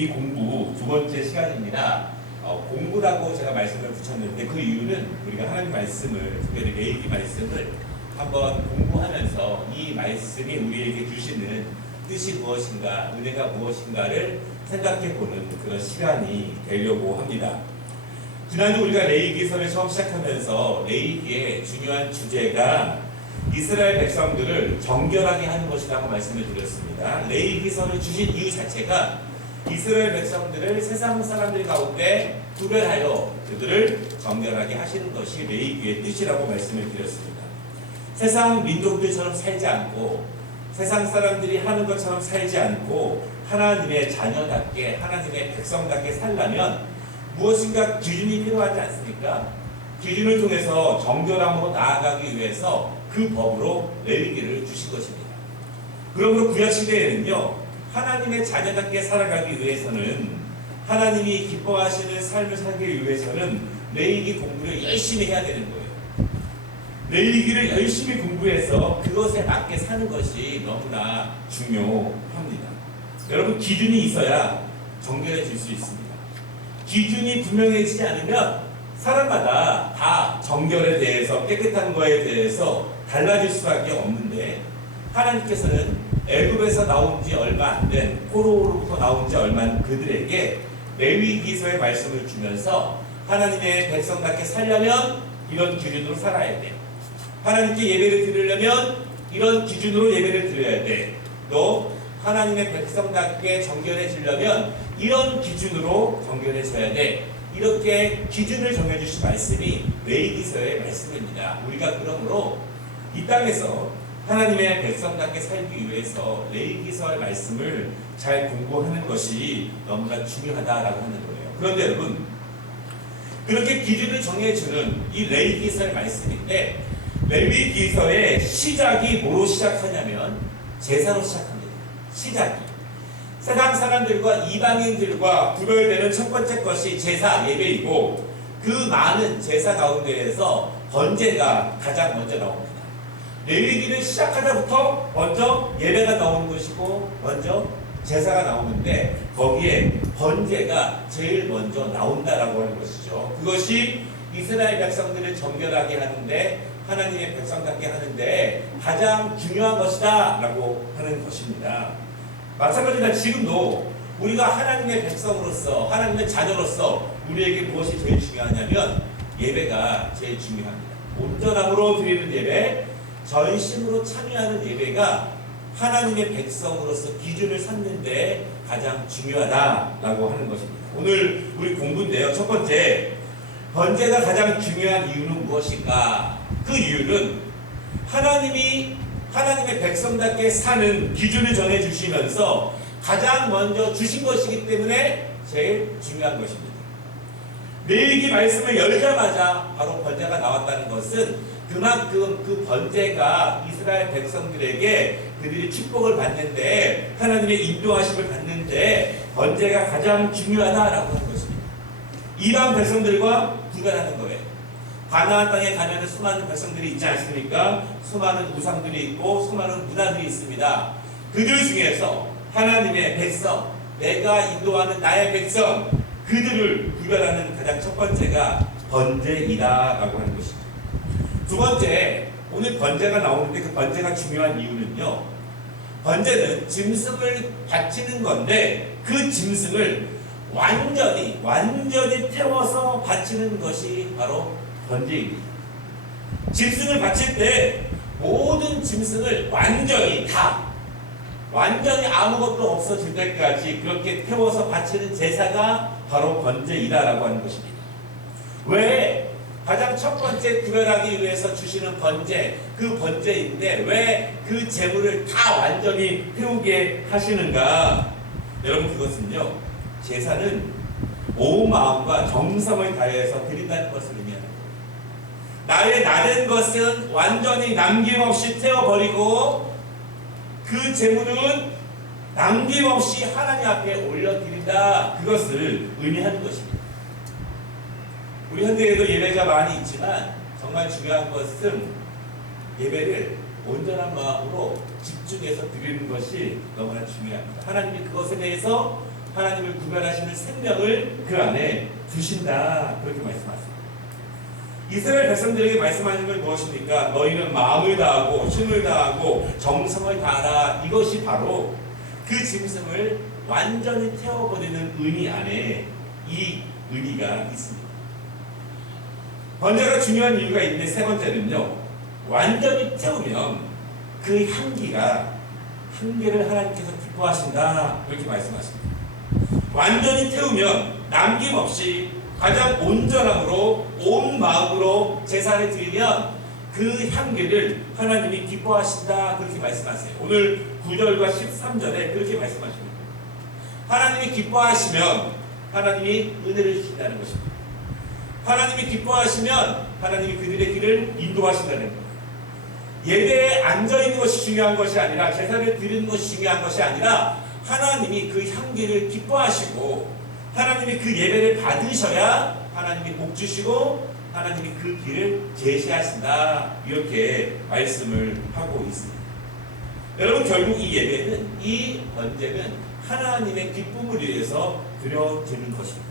레위기 공부 두 번째 시간입니다. 공부라고 제가 말씀을 붙였는데 그 이유는 우리가 하나님 말씀을, 특별히 레위기 말씀을 한번 공부하면서 이 말씀이 우리에게 주시는 뜻이 무엇인가, 은혜가 무엇인가를 생각해보는 그런 시간이 되려고 합니다. 지난주 우리가 레위기서를 처음 시작하면서 레위기의 중요한 주제가 이스라엘 백성들을 정결하게 하는 것이라고 말씀을 드렸습니다. 레위기서를 주신 이유 자체가 이스라엘 백성들을 세상 사람들 가운데 구별하여 그들을 정결하게 하시는 것이 레위기의 뜻이라고 말씀을 드렸습니다. 세상 민족들처럼 살지 않고 세상 사람들이 하는 것처럼 살지 않고 하나님의 자녀답게, 하나님의 백성답게 살려면 무엇인가 기준이 필요하지 않습니까? 기준을 통해서 정결함으로 나아가기 위해서 그 법으로 레위기를 주신 것입니다. 그러므로 구약시대에는요, 하나님의 자녀답게 살아가기 위해서는, 하나님이 기뻐하시는 삶을 살기 위해서는 레위기 공부를 열심히 해야 되는 거예요. 레위기를 열심히 공부해서 그것에 맞게 사는 것이 너무나 중요합니다. 여러분, 기준이 있어야 정결해질 수 있습니다. 기준이 분명해지지 않으면 사람마다 다 정결에 대해서, 깨끗한 거에 대해서 달라질 수밖에 없는데, 하나님께서는 애굽에서 나온 지 얼마 안 된, 포로로부터 나온 지 얼마 안 된 그들에게 레위기서의 말씀을 주면서 하나님의 백성답게 살려면 이런 기준으로 살아야 돼. 하나님께 예배를 드리려면 이런 기준으로 예배를 드려야 돼. 또 하나님의 백성답게 정결해지려면 이런 기준으로 정결해져야 돼. 이렇게 기준을 정해주신 말씀이 레위기서의 말씀입니다. 우리가 그러므로 이 땅에서 하나님의 백성답게 살기 위해서 레위기서의 말씀을 잘 공부하는 것이 너무나 중요하다라고 하는 거예요. 그런데 여러분, 그렇게 기준을 정해주는 이 레위기서의 말씀인데, 레위기서의 시작이 뭐로 시작하냐면 제사로 시작합니다. 시작이. 세상 사람들과 이방인들과 구별되는 첫 번째 것이 제사, 예배이고, 그 많은 제사 가운데에서 번제가 가장 먼저 나옵니다. 레위기를 시작하자부터 먼저 예배가 나오는 것이고 먼저 제사가 나오는데, 거기에 번제가 제일 먼저 나온다라고 하는 것이죠. 그것이 이스라엘 백성들을 정결하게 하는데, 하나님의 백성답게 하는데 가장 중요한 것이다 라고 하는 것입니다. 마찬가지로 지금도 우리가 하나님의 백성으로서, 하나님의 자녀로서 우리에게 무엇이 제일 중요하냐면 예배가 제일 중요합니다. 온전함으로 드리는 예배, 전심으로 참여하는 예배가 하나님의 백성으로서 기준을 삼는데 가장 중요하다라고 하는 것입니다. 오늘 우리 공부인데요. 첫 번째, 번제가 가장 중요한 이유는 무엇인가? 그 이유는 하나님이 하나님의 백성답게 사는 기준을 정해주시면서 가장 먼저 주신 것이기 때문에 제일 중요한 것입니다. 레위기 말씀을 열자마자 바로 번제가 나왔다는 것은 그만큼 그 번제가 이스라엘 백성들에게 그들이 축복을 받는데, 하나님의 인도하심을 받는데 번제가 가장 중요하다라고 하는 것입니다. 이방 백성들과 구별하는 거예요. 가나안 땅에 가면 수많은 백성들이 있지 않습니까? 수많은 우상들이 있고 수많은 문화들이 있습니다. 그들 중에서 하나님의 백성, 내가 인도하는 나의 백성, 그들을 구별하는 가장 첫 번째가 번제이다라고 하는 것입니다. 두 번째, 오늘 번제가 나오는데 그 번제가 중요한 이유는요, 번제는 짐승을 바치는 건데 그 짐승을 완전히 태워서 바치는 것이 바로 번제입니다. 짐승을 바칠 때 모든 짐승을 완전히 아무것도 없어질 때까지 그렇게 태워서 바치는 제사가 바로 번제이다라고 하는 것입니다. 왜? 가장 첫 번째 구별하기 위해서 주시는 번제, 그 번제인데 왜 그 제물을 다 완전히 태우게 하시는가? 여러분, 그것은요, 제사는 온 마음과 정성을 다해서 드린다는 것을 의미합니다. 나의 나된 것은 완전히 남김없이 태워버리고 그 제물은 남김없이 하나님 앞에 올려드린다, 그것을 의미하는 것입니다. 우리 현대에도 예배가 많이 있지만 정말 중요한 것은 예배를 온전한 마음으로 집중해서 드리는 것이 너무나 중요합니다. 하나님이 그것에 대해서 하나님을 구별하시는 생명을 그 안에 두신다. 그렇게 말씀하십니다. 이스라엘 백성들에게 말씀하시는 건 무엇입니까? 너희는 마음을 다하고 힘을 다하고 정성을 다하라. 이것이 바로 그 짐승을 완전히 태워버리는 의미 안에 이 의미가 있습니다. 번제가 중요한 이유가 있는데 세 번째는요, 완전히 태우면 그 향기가 한계를 하나님께서 기뻐하신다. 그렇게 말씀하십니다. 완전히 태우면 남김없이 가장 온전함으로 온 마음으로 제사를 드리면 그 향기를 하나님이 기뻐하신다. 그렇게 말씀하세요. 오늘 9절과 13절에 그렇게 말씀하십니다. 하나님이 기뻐하시면 하나님이 은혜를 주신다는 것입니다. 하나님이 기뻐하시면 하나님이 그들의 길을 인도하신다는 겁니다. 예배에 앉아있는 것이 중요한 것이 아니라 제사를 드리는 것이 중요한 것이 아니라 하나님이 그 향기를 기뻐하시고 하나님이 그 예배를 받으셔야 하나님이 복 주시고 하나님이 그 길을 제시하신다. 이렇게 말씀을 하고 있습니다. 여러분, 결국 이 예배는, 이 번제는 하나님의 기쁨을 위해서 드려지는 것입니다.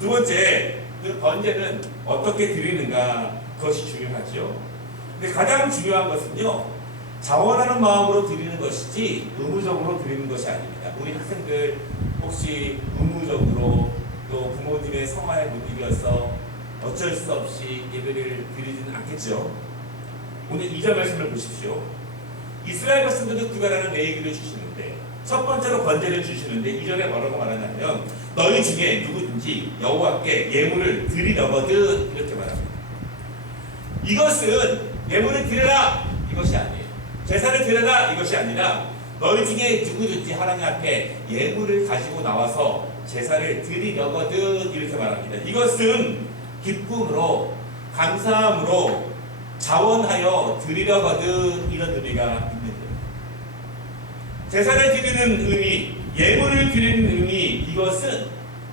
두 번째, 그 번제는 어떻게 드리는가, 그것이 중요하죠. 근데 가장 중요한 것은요, 자원하는 마음으로 드리는 것이지 의무적으로 드리는 것이 아닙니다. 우리 학생들 혹시 의무적으로 또 부모님의 성화에 못 이겨서 어쩔 수 없이 예배를 드리지는 않겠죠. 오늘 2절 말씀을 보십시오. 이스라엘 백성들도 구별하는 레위기를 주시는데 첫 번째로 번제를 주시는데 2절에 뭐라고 말하냐면 너희 중에 누구든지 여호와께 예물을 드리려거든 이렇게 말합니다. 이것은 예물을 드려라 이것이 아니에요. 제사를 드려라 이것이 아니라 너희 중에 누구든지 하나님 앞에 예물을 가지고 나와서 제사를 드리려거든 이렇게 말합니다. 이것은 기쁨으로 감사함으로 자원하여 드리려거든 이런 의미가 있는 거예요. 제사를 드리는 의미, 예물을 드리는 의미, 이것은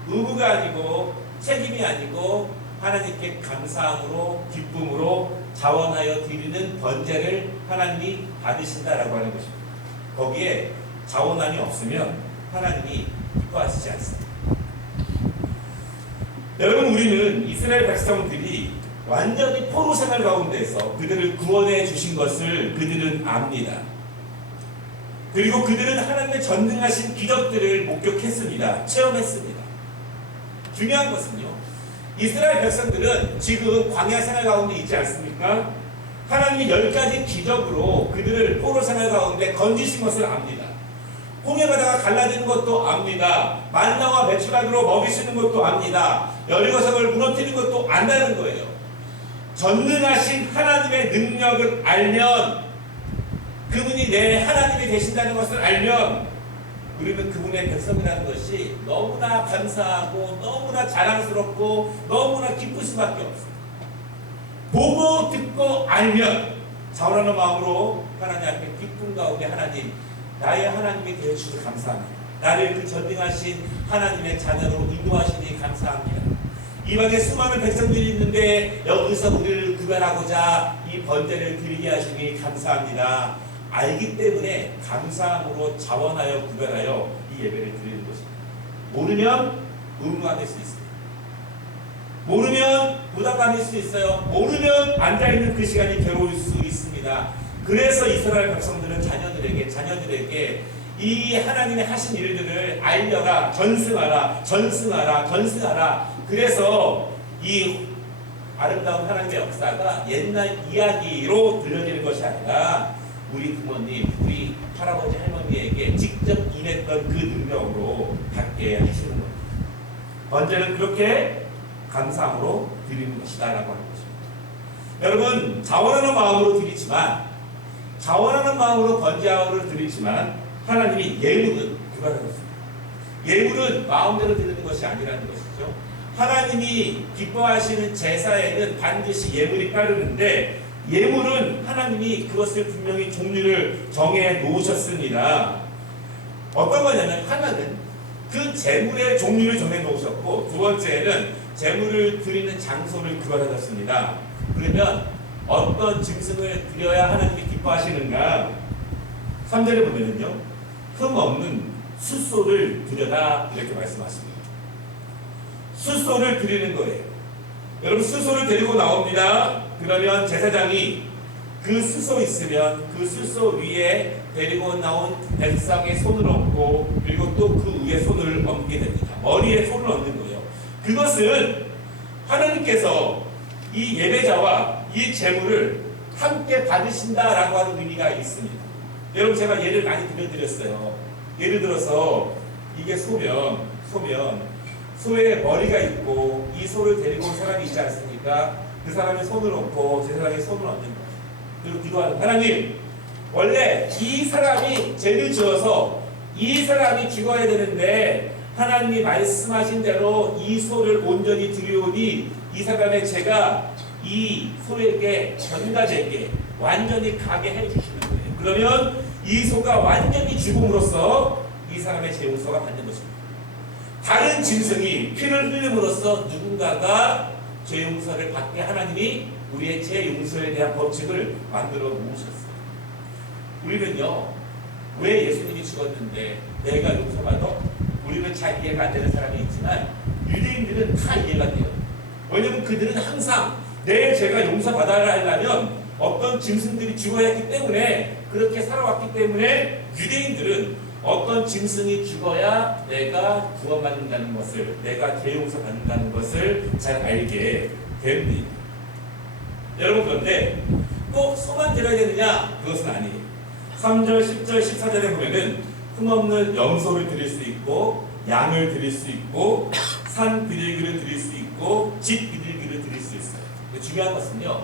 의무가 아니고 책임이 아니고 하나님께 감사함으로 기쁨으로 자원하여 드리는 번제를 하나님이 받으신다라고 하는 것입니다. 거기에 자원함이 없으면 하나님이 기뻐하시지 않습니다. 여러분, 우리는 이스라엘 백성들이 완전히 포로 생활 가운데서 그들을 구원해 주신 것을 그들은 압니다. 그리고 그들은 하나님의 전능하신 기적들을 목격했습니다. 체험했습니다. 중요한 것은요, 이스라엘 백성들은 지금 광야 생활 가운데 있지 않습니까? 하나님이 10가지 기적으로 그들을 포로 생활 가운데 건지신 것을 압니다. 홍해바다가 갈라지는 것도 압니다. 만나와 메추라기로 먹이시는 것도 압니다. 여리고성을 무너뜨리는 것도 안다는 거예요. 전능하신 하나님의 능력을 알면, 그분이 내 하나님이 되신다는 것을 알면 우리는 그분의 백성이라는 것이 너무나 감사하고 너무나 자랑스럽고 너무나 기쁠 수밖에 없습니다. 보고 듣고 알면 자원하는 마음으로 하나님 앞에 기쁨 가운데 하나님, 나의 하나님이 되어주셔서 감사합니다. 나를 그 전능하신 하나님의 자녀로 인도하시니 감사합니다. 이방에 수많은 백성들이 있는데 여기서 우리를 구별하고자 이 번제를 드리게 하시니 감사합니다. 알기 때문에 감사함으로 자원하여 구별하여 이 예배를 드리는 것입니다. 모르면 의무화될 수 있습니다. 모르면 부담감일 수 있어요. 모르면 앉아있는 그 시간이 괴로울 수 있습니다. 그래서 이스라엘 백성들은 자녀들에게 이 하나님의 하신 일들을 알려라, 전승하라. 그래서 이 아름다운 하나님의 역사가 옛날 이야기로 들려지는 것이 아니라 우리 부모님, 우리 할아버지, 할머니에게 직접 임했던 그 능력으로 갖게 하시는 겁니다. 번제는 그렇게 감사함으로 드리는 것이다 라고 하는 것입니다. 여러분, 자원하는 마음으로 드리지만, 자원하는 마음으로 번제를 드리지만 하나님이 예물은 구별하셨습니다. 예물은 마음대로 드리는 것이 아니라는 것이죠. 하나님이 기뻐하시는 제사에는 반드시 예물이 따르는데 예물은 하나님이 그것을 분명히 종류를 정해 놓으셨습니다. 어떤 거냐면, 하나는 그 제물의 종류를 정해 놓으셨고, 두 번째는 제물을 드리는 장소를 구별하셨습니다. 그러면 어떤 짐승을 드려야 하나님이 기뻐하시는가? 3절에 보면은요, 흠 없는 숫소를 드려라 이렇게 말씀하십니다. 숫소를 드리는 거예요. 여러분 숫소를 데리고 나옵니다. 그러면 제사장이 그 숫소 있으면 그 숫소 위에 데리고 나온 백성의 손을 얹고 그리고 또 그 위에 손을 얹게 됩니다. 머리에 손을 얹는 거예요. 그것은 하나님께서 이 예배자와 이 제물을 함께 받으신다라고 하는 의미가 있습니다. 여러분 제가 예를 많이 들려드렸어요. 예를 들어서 이게 소에 머리가 있고 이 소를 데리고 온 사람이 있지 않습니까? 그 사람의 손을 얹고 제사장의 손을 얹는 거예요. 그리고 기도하는 하나님, 원래 이 사람이 죄를 지어서 이 사람이 죽어야 되는데 하나님이 말씀하신 대로 이 소를 온전히 드리오니 이 사람의 죄가 이 소에게 전가되게 완전히 가게 해주시는 거예요. 그러면 이 소가 완전히 죽음으로써 이 사람의 죄 용서가 받는 것입니다. 다른 짐승이 피를 흘림으로써 누군가가 죄 용서를 받게 하나님이 우리의 죄 용서에 대한 법칙을 만들어 놓으셨어요. 우리는요, 왜 예수님이 죽었는데 내가 용서받아? 우리는 잘 이해가 안 되는 사람이 있지만 유대인들은 다 이해가 돼요. 왜냐하면 그들은 항상 내 죄가 용서받아야 하려면 어떤 짐승들이 죽어야 했기 때문에 그렇게 살아왔기 때문에 유대인들은 어떤 짐승이 죽어야 내가 구원받는다는 것을, 내가 죄 용서받는다는 것을 잘 알게 됩니다. 여러분 그런데 꼭 소만 드려야 되느냐? 그것은 아니에요. 3절, 10절, 14절에 보면은 흠없는 염소를 드릴 수 있고 양을 드릴 수 있고 산 비둘기를 드릴 수 있고 집 비둘기를 드릴 수 있어요. 중요한 것은요,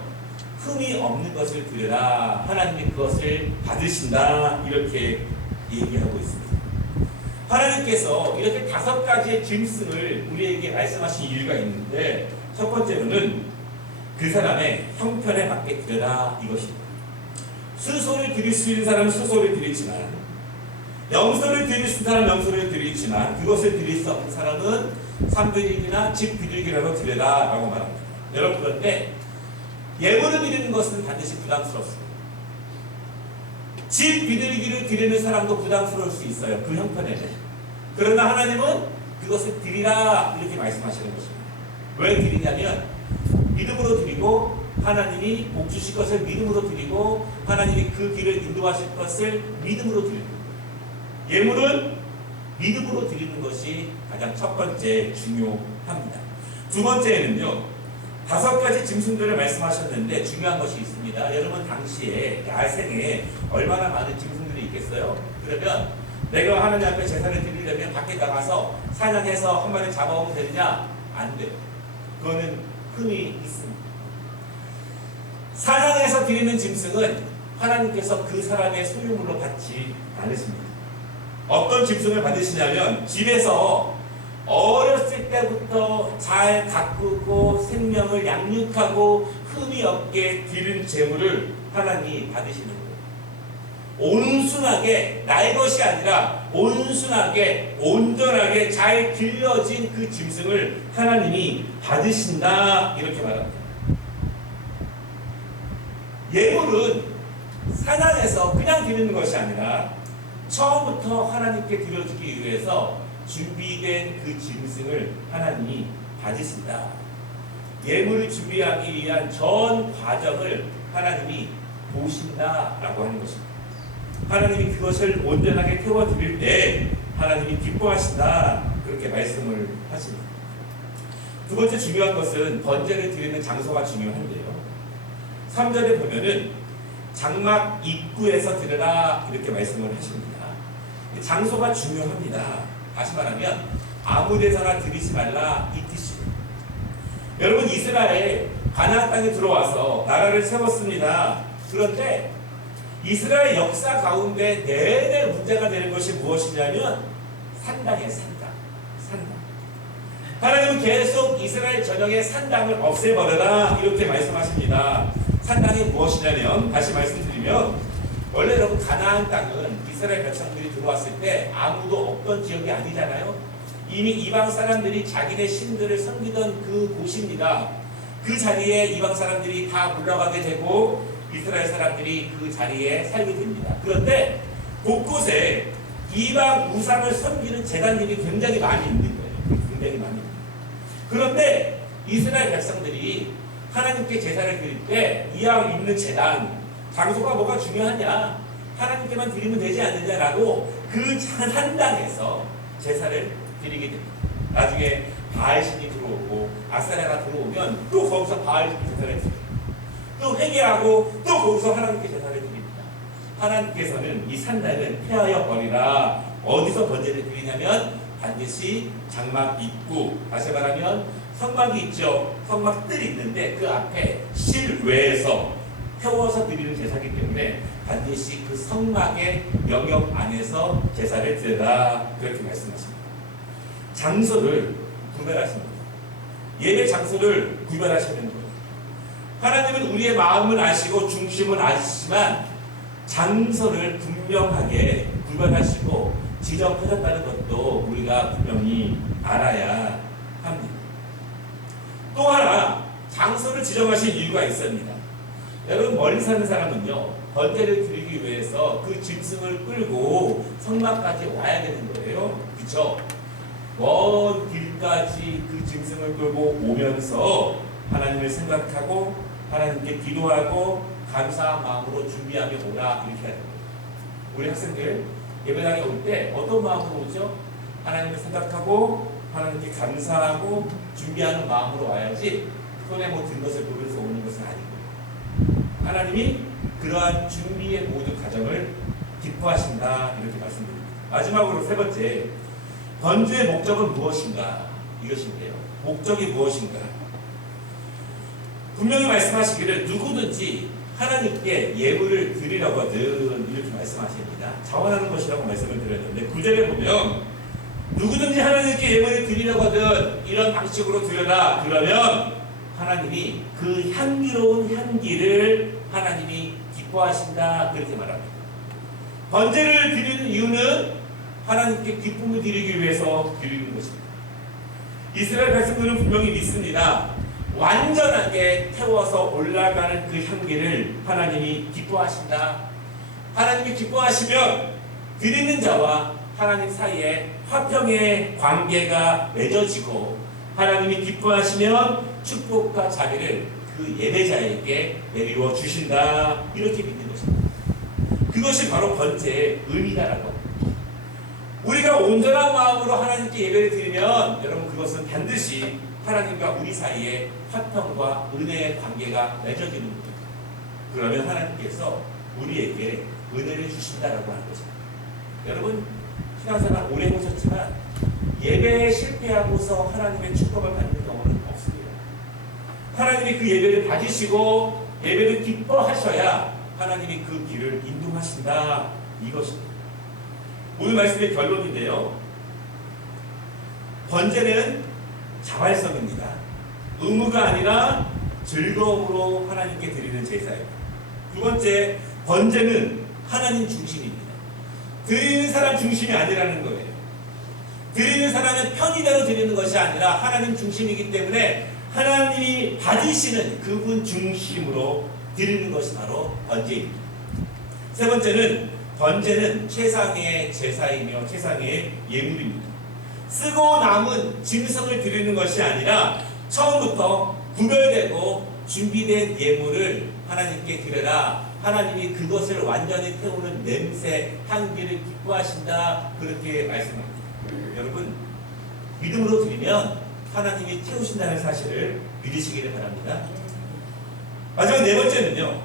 흠이 없는 것을 드려라, 하나님이 그것을 받으신다 이렇게 얘기하고 있습니다. 하나님께서 이렇게 5가지의 짐승을 우리에게 말씀하신 이유가 있는데 첫 번째로는 그 사람의 형편에 맞게 드려라 이것입니다. 수소를 드릴 수 있는 사람은 수소를 드리지만 염소를 드릴 수 있는 사람은 염소를 드리지만 그것을 드릴 수 없는 사람은 산비둘기나 집 비둘기라도 드려라 라고 말합니다. 여러분 그런데 예물을 드리는 것은 반드시 부담스럽습니다. 집 비둘기를 드리는 사람도 부담스러울 수 있어요. 그 형편에는. 그러나 하나님은 그것을 드리라 이렇게 말씀하시는 것입니다. 왜 드리냐면 믿음으로 드리고 하나님이 복 주실 것을 믿음으로 드리고 하나님이 그 길을 인도하실 것을 믿음으로 드리는 거예요. 예물은 믿음으로 드리는 것이 가장 첫 번째 중요합니다. 두 번째는요, 5가지 짐승들을 말씀하셨는데 중요한 것이 있습니다. 여러분 당시에 야생에 얼마나 많은 짐승들이 있겠어요? 그러면 내가 하나님 앞에 제사를 드리려면 밖에 나가서 사냥해서 한 마리 잡아오면 되느냐? 안 돼요. 그거는 흠이 있습니다. 사냥해서 드리는 짐승은 하나님께서 그 사람의 소유물로 받지 않으십니다. 어떤 짐승을 받으시냐면 집에서 어렸을 때부터 잘 가꾸고 생명을 양육하고 흠이 없게 기른 재물을 하나님이 받으시는 거예요. 온순하게 나의 것이 아니라 온순하게 온전하게 잘 길러진 그 짐승을 하나님이 받으신다 이렇게 말합니다. 예물은 사냥해서 그냥 드리는 것이 아니라 처음부터 하나님께 드려주기 위해서 준비된 그 짐승을 하나님이 받으신다. 예물을 준비하기 위한 전 과정을 하나님이 보신다라고 하는 것입니다. 하나님이 그것을 온전하게 태워드릴 때 하나님이 기뻐하신다 그렇게 말씀을 하십니다. 두 번째 중요한 것은 번제를 드리는 장소가 중요한데요. 3절에 보면은 장막 입구에서 드려라 이렇게 말씀을 하십니다. 장소가 중요합니다. 다시 말하면 아무 데서나 드리지 말라 이 뜻이에요. 여러분 이스라엘 가나안 땅에 들어와서 나라를 세웠습니다. 그런데 이스라엘 역사 가운데 내내 문제가 되는 것이 무엇이냐면 산당이에요. 산당. 하나님은 계속 이스라엘 전역의 산당을 없애버려라 이렇게 말씀하십니다. 산당이 무엇이냐면 다시 말씀드리면 원래 여러분 가나안 땅은 이스라엘 백성들이 들어왔을 때 아무도 없던 지역이 아니잖아요. 이미 이방 사람들이 자기네 신들을 섬기던 그 곳입니다. 그 자리에 이방 사람들이 다 물러가게 되고 이스라엘 사람들이 그 자리에 살게 됩니다. 그런데 곳곳에 이방 우상을 섬기는 제단들이 굉장히 많이 있는 거예요. 굉장히 많이. 그런데 이스라엘 백성들이 하나님께 제사를 드릴 때 이왕 있는 제단, 장소가 뭐가 중요하냐, 하나님께만 드리면 되지 않느냐라고 그 산당에서 제사를 드리게 됩니다. 나중에 바알신이 들어오고 아세라가 들어오면 또 거기서 바알신 제사를 드립니다. 또 회개하고 또 거기서 하나님께 제사를 드립니다. 하나님께서는 이 산당을 폐하여 버리라. 어디서 번제를 드리냐면 반드시 장막 입구, 다시 말하면 성막이 있죠. 성막들이 있는데 그 앞에 실외에서 태워서 드리는 제사이기 때문에 반드시 그 성막의 영역 안에서 제사를 드려라. 그렇게 말씀하십니다. 장소를 구별하십니다. 예배 장소를 구별하시는 거예요. 하나님은 우리의 마음을 아시고 중심을 아시지만 장소를 분명하게 구별하시고 지정하셨다는 것도 우리가 분명히 알아야 합니다. 또 하나 장소를 지정하신 이유가 있습니다. 여러분, 멀리 사는 사람은요, 번제를 드리기 위해서 그 짐승을 끌고 성막까지 와야 되는 거예요. 그렇죠? 먼 길까지 그 짐승을 끌고 오면서 하나님을 생각하고 하나님께 기도하고 감사한 마음으로 준비하며 오라, 이렇게 해야 됩니다. 우리 학생들 예배당에 올 때 어떤 마음으로 오죠? 하나님을 생각하고 하나님께 감사하고 준비하는 마음으로 와야지 손에 뭐 든 것을 보면서 오는 것은 아니고요. 하나님이 그러한 준비의 모든 과정을 기뻐하신다, 이렇게 말씀드립니다. 마지막으로 세 번째, 번제의 목적은 무엇인가? 이것인데요. 목적이 무엇인가? 분명히 말씀하시기를 누구든지 하나님께 예물을 드리려거든, 이렇게 말씀하십니다. 자원하는 것이라고 말씀을 드렸는데 9절에 보면 누구든지 하나님께 예물을 드리려거든 이런 방식으로 드려라. 그러면 하나님이 그 향기로운 향기를 하나님이 기뻐하신다, 그렇게 말합니다. 번제를 드리는 이유는 하나님께 기쁨을 드리기 위해서 드리는 것입니다. 이스라엘 백성들은 분명히 믿습니다. 완전하게 태워서 올라가는 그 향기를 하나님이 기뻐하신다. 하나님이 기뻐하시면 드리는 자와 하나님 사이에 화평의 관계가 맺어지고, 하나님이 기뻐하시면 축복과 자비를 그 예배자에게 내리워 주신다, 이렇게 믿는 것입니다. 그것이 바로 번제의 의미다라고 합니다. 우리가 온전한 마음으로 하나님께 예배를 드리면 여러분, 그것은 반드시 하나님과 우리 사이에 화평과 은혜의 관계가 맺어지는 겁니다. 그러면 하나님께서 우리에게 은혜를 주신다라고 하는 것입니다. 여러분, 신앙생활 오래 보셨지만 예배에 실패하고서 하나님의 축복을 받는 경우는 없습니다. 하나님이 그 예배를 받으시고 예배를 기뻐하셔야 하나님이 그 길을 인도하신다, 이것입니다. 오늘 말씀의 결론인데요, 번제는 자발성입니다. 의무가 아니라 즐거움으로 하나님께 드리는 제사예요. 두 번째, 번제는 하나님 중심입니다. 드리는 사람 중심이 아니라는 거예요. 드리는 사람은 편의대로 드리는 것이 아니라 하나님 중심이기 때문에 하나님이 받으시는 그분 중심으로 드리는 것이 바로 번제입니다. 세 번째는, 번제는 최상의 제사이며 최상의 예물입니다. 쓰고 남은 짐승을 드리는 것이 아니라 처음부터 구별되고 준비된 예물을 하나님께 드려라. 하나님이 그것을 완전히 태우는 냄새, 향기를 기뻐하신다, 그렇게 말씀합니다. 여러분, 믿음으로 드리면 하나님이 태우신다는 사실을 믿으시기를 바랍니다. 마지막 네 번째는요,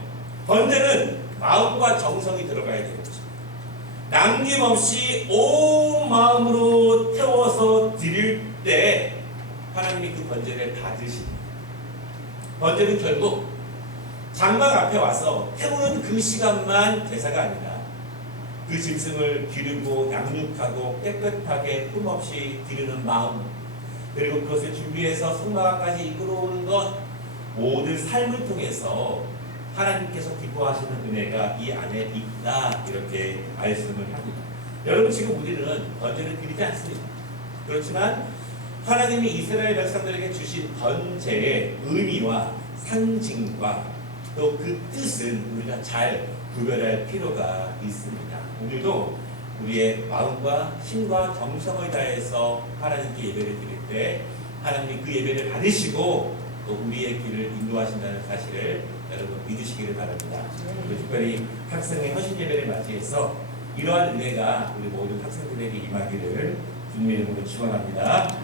번제는 마음과 정성이 들어가야 되는 거죠. 남김없이 온 마음으로 태워서 드릴 때 하나님이 그 번제를 받으십니다. 번제는 결국 장막 앞에 와서 태우는 그 시간만 제사가 아니라 그 짐승을 기르고 양육하고 깨끗하게 흠없이 기르는 마음, 그리고 그것을 준비해서 성막까지 이끌어오는 것, 모든 삶을 통해서 하나님께서 기뻐하시는 은혜가 이 안에 있다, 이렇게 말씀을 합니다. 여러분, 지금 우리는 번제를 드리지 않습니다. 그렇지만 하나님이 이스라엘 백성들에게 주신 번제의 의미와 상징과 또 그 뜻은 우리가 잘 구별할 필요가 있습니다. 오늘도 우리의 마음과 힘과 정성을 다해서 하나님께 예배를 드릴 때 하나님이 그 예배를 받으시고 또 우리의 길을 인도하신다는 사실을 여러분 믿으시기를 바랍니다. 그리고 특별히 학생의 헌신 예배를 맞이해서 이러한 은혜가 우리 모든 학생들에게 임하기를 주님의 이름으로 축원합니다.